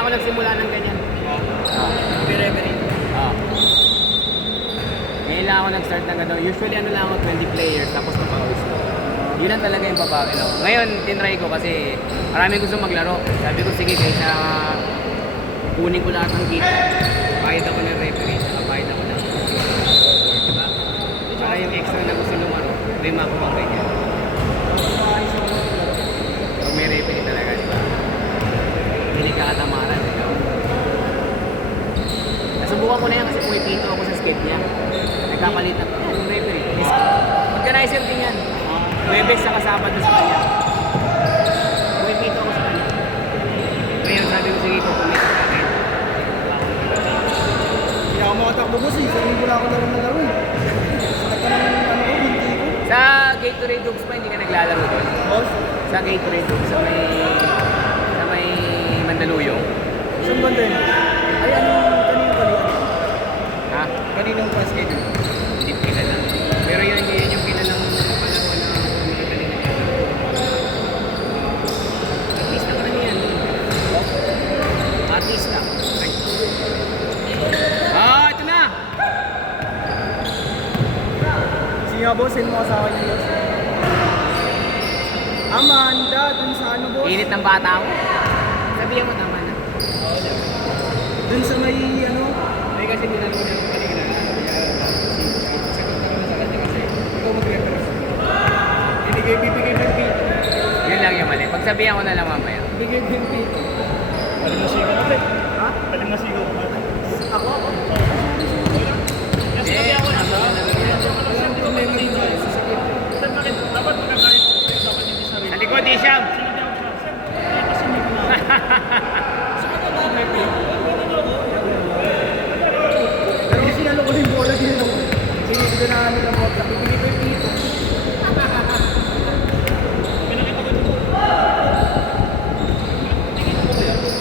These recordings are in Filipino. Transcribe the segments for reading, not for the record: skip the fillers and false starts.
ako nagsimula ng ganyan. Referee. Ngayon lang ako nag-start ng gano'n. Usually ano lang ako, 20 players, tapos napawis na. Yun lang talaga yung papawin ako. Ngayon, tinry ko kasi maraming gusto maglaro. Sabi ko, sige, kaysa kunin ko lahat ng kita. Bayad ako ng referee, saka bayad ako ng diba? Para yung extra na gusto lumaro, may makuha ganyan. Pag may referee talaga, diba? Hindi ka katamaran, diba? Nasubukan ko na yan kasi pumipito ako sa skate niya. Nagkapalit na yung referee. Organizer din yan. Webes sa kasabad na sa kanya. Pumipito ako sa kanya. Ngayon sabi ko, sige ko pumito sa akin. Hindi ako makatakbo ko siya. Sabi ko lang ako laro na laro eh. Sakit ka ng ano ko, hindi ko. Sa Gatorade Dogs pa, hindi ka naglalaro doon. Boss? Sa Gatorade Dogs, sa may Mandaluyong. Saan ba din? Ay, kanino ba yun? Ha? Kaninong basket yun? Hindi ko kilala. Pero yun yung kilalang kalaro na kumikita nila. Artista ka rin yan doon. Artista. Ay. Ito na! Sige nga boss, send mo ka sa akin yung boss. Amanda, dun sa ano boss? Init ng bata ako. Sabihan mo tama na. Dun sa may ano? Ay kasi tinanong niya ako kanina. Sagot ako na sa kanya kasi ikaw mag-reference. Hindi kayo bibigay ng pito. Yun lang yung mali. Pagsabihan ko na lang mamaya. Bigay din pito. Palimasigo ka ba? Ha? Palimasigo ka ba? Ako? Kasi kami ako na ba? Bakit? Dapat magkakain ko sa'yo, dapat hindi sa rin. Sa likod, Isham! Kasi hindi ko na. Pero kasi sinalo ko din bola din ako. Sige, dito na ano na bola. Bibigay ko yung pito. Pinakita ko dito.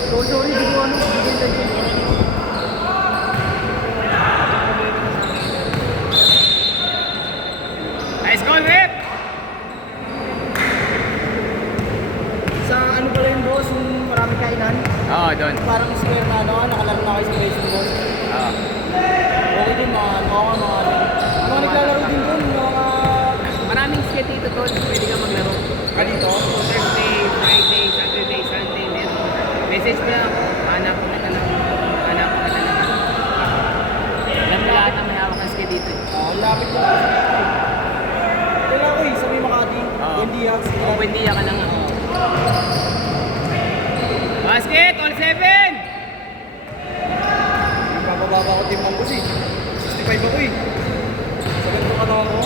So, sorry, di ko ano. Bigay tayo dito. Nice goal, Rip! Sa ano pala yung boss, yung maraming kainan. Oo, doon. Parang square na ano, nakalaro na kayo sa racing ball. Oo. Okay din mga mga naglalaro din doon, mga... Maraming skate dito, Tol. Pwede ka maglaro. Dito? Thursday, Friday, Saturday, Sunday, meron. Message mo lang ako. Hanap ko na ka ng... Alam mo lahat na may hawak ng skate dito. Lapit ko lang. Kailan ko sa may Makati. Buendia. Oo, Buendia ka na nga. Basket, all 7! Nagpapababa ko team ng boss eh. 65 ako eh. Sa ganito ka na ako.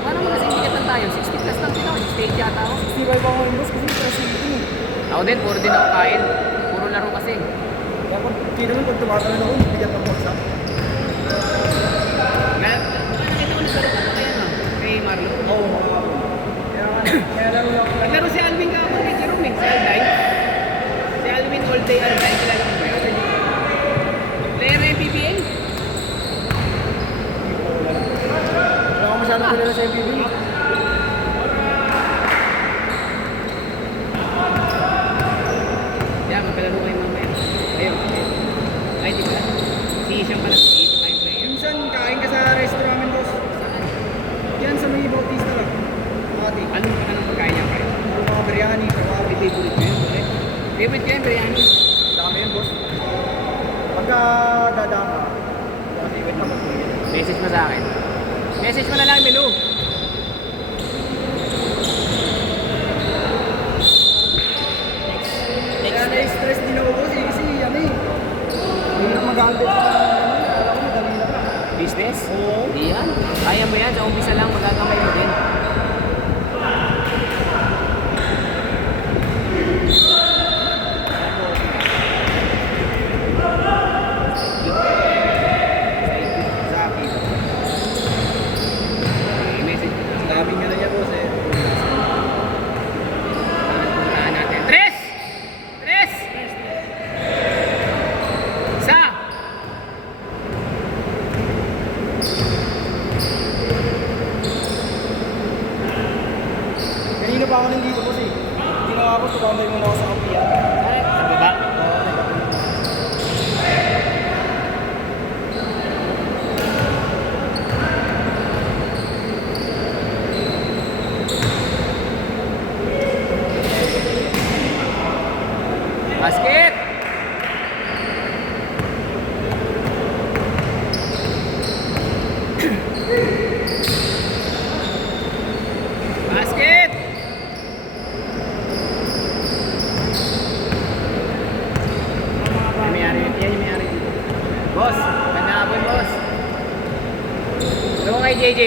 Paano mo kasi hindi lang tayo? 60 plus lang din ako. 68 yata ako. 65 ako yung boss kasi press dito eh. Ako din, puro din ako kain. Puro laro kasi. Dapat, hindi naman pag tumatalon ako, bigyan ng box ha. Nakita ko na sa laro kaya no? Kay Marlo. Oo, mga kaya laro ako. Naglaro si Alvin ka ako kay Jerome, si Aldine. Si Alvin all day Aldine, kilala mo ba yun? Player ng PBA? Wala ako masyadong kilala sa MPB. Yan, magkalaro kayo mamaya. Ayun. Ay, di ba? Si Isham pala, si Ito kayo player. Minsan, kain ka sa restaurant namin boss. Yan sa may Bautista lang. Makati. Anong pa ng pagkain niya kayo? Yung mga biryani, kawali, favorite ko yun. Favorite ko yung biryani. Dami yun boss. Pagka dadaan ka, kasi wait lang boss. Message mo sa akin. Message mo na lang, Melu. Kaya na-stress din ako boss eh, kasi ano eh. Hindi na mag-handle ka ng gano'n. Alam mo, madali na. Business? Oo. Hindi yan. Kaya mo yan. Sa umpisa lang, magagamay mo din. Sa akin. Message mo. Dami nyo na niya boss eh. Puntahan natin. Tres! Tres! Isa! Kanina pa ako nandito boss eh. Ginawa ko, tumambay muna ako sa kapiyan. Ay, sa baba. Oo, nagkape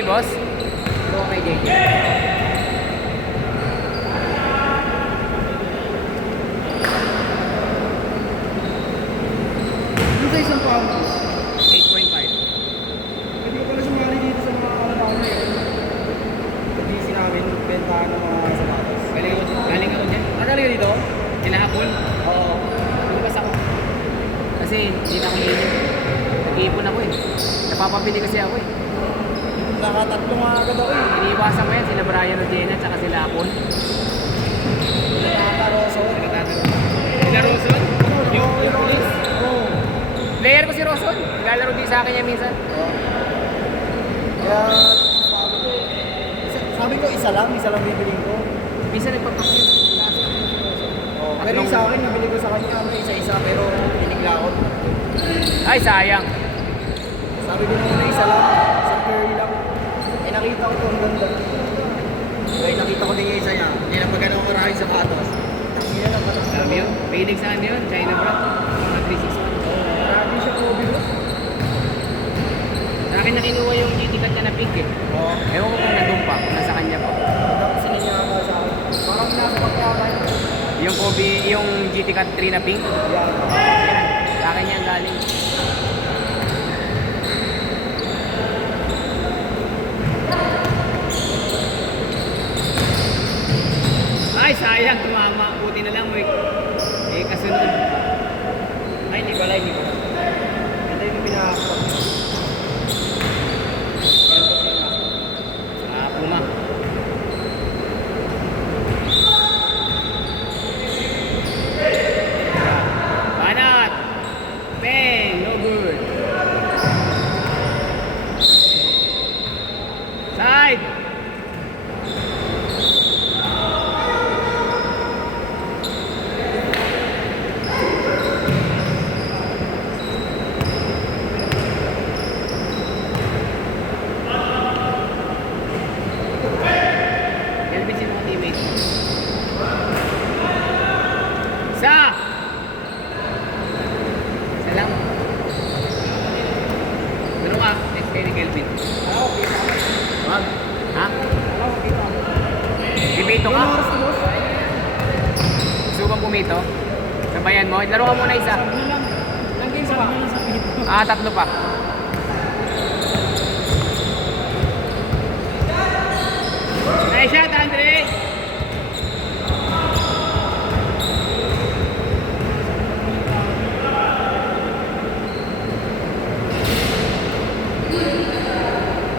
boss? Ito kay JJ. Yung sa isang pound, 8.5. hindi ko pala sumali dito sa mga pound na yun. Hindi sinabi bentahan ng mga sapatos. Galing ako dyan. Galing ka dito? Kinahapon. Oo. Lumabas ako. Kasi hindi na ako mainin. Nag-iipon ako eh. Napapabili kasi ako eh. Nakatatlo nga agad ako eh. Iniiwasan ko yan, sila Brian Ojena at saka sila Apon. Nakakaroso. Sila Roson? Yung police. Oo. Player ko si Roson. Naglalaro din sa akin yan minsan. Kaya sabi ko isa lang bibiling ko. Minsan nagpapakit. Pero yung sa akin, nabili ko sa kanya isa-isa pero binigla ako. Ay, sayang. Sabi ko muna isa lang, isang curry lang. Eh nakita ko ito, ang ganda. Kaya nakita ko din yung isa niya. Hindi na pagkano maraming sapatos. Hindi na patas. Alam yun? Phoenix sa yun? China brand? Mga 360. Grabe siya Kobe bro. Sa akin na kinuha yung GT cut niya na pink eh. Oo. Ewan ko kung nandun pa, kung nasa kanya pa. Tapos niya ako sa akin. Parang nasa pagkakan. Yung Kobe, yung GT cut 3 na pink. Yan. Yan. Sa akin yan galing. Ay, sayang. Tumama. Buti na lang. Eh, kasunod. Ay, hindi pala. Ito yung pinakakot. Puma. Banat. Pen. No good. Side. Helmet yung mga teammate. Isa! Isa lang. Ano ka? Next kay ni Kelvin. Ako, kita ko. Wag. Ha? Ako, kita ko. Pipito ka? Ilang oras na boss? Gusto bang pumito? Sabayan mo. Laro ka muna isa. Ilang games pa? Ah, 3 pa. Nice shot, Andre!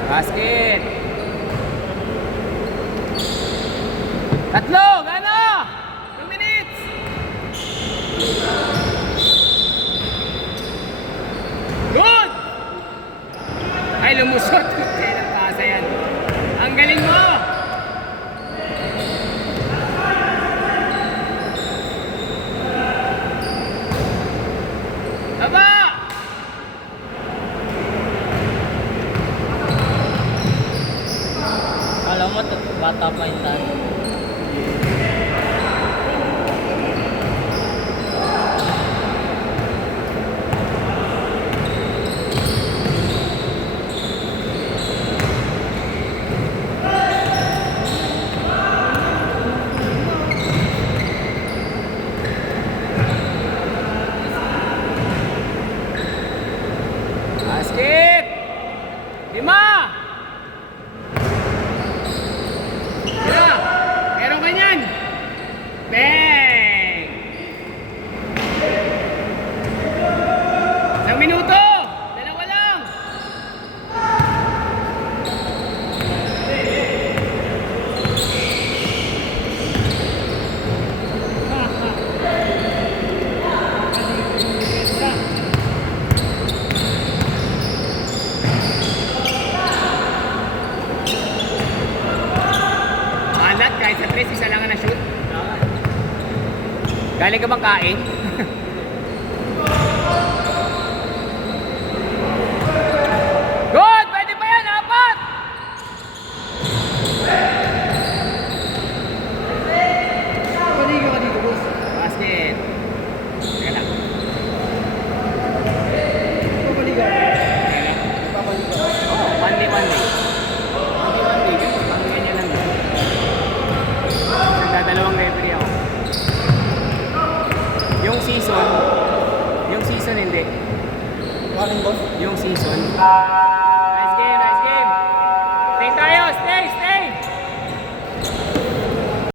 Basket! 3! Gano? 2 minutes! Good! Ay, lumusot. Kaya ng pasa yan. Ang galing mo! Aba! Alam mo, bata pa yung tayo. Basket! 5! Tira! Meron ka niyan! Bang! 1 minuto! 2 lang! Alat, kahit sa 3, isa lang ang na-shoot. Galing ka bang kain? Good! Pwede pa yan! 4! Paliga ka dito boss. Basket! Teka lang. Papaliga ka. Teka lang. Papaliga ka. Oh, one day. Bye!